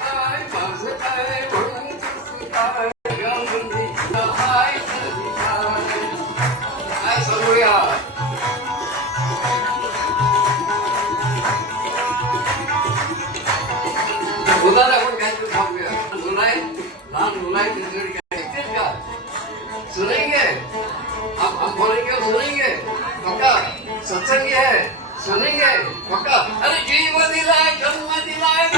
काय माझं काय म्हणून तुझं काय गमती हाय तरी काय सांगूया. मुलाला आपण काहीतरी सांगूया. मुलं आहे लहान मुलं आहे त्यांच्याकडे काय ऐकतील का? सुनेंगे हम बोलेंगे और सुनेंगे पक्का. सत्संगी है सुनेंगे पक्का. अरे जीव दिलाय जन्म दिलाय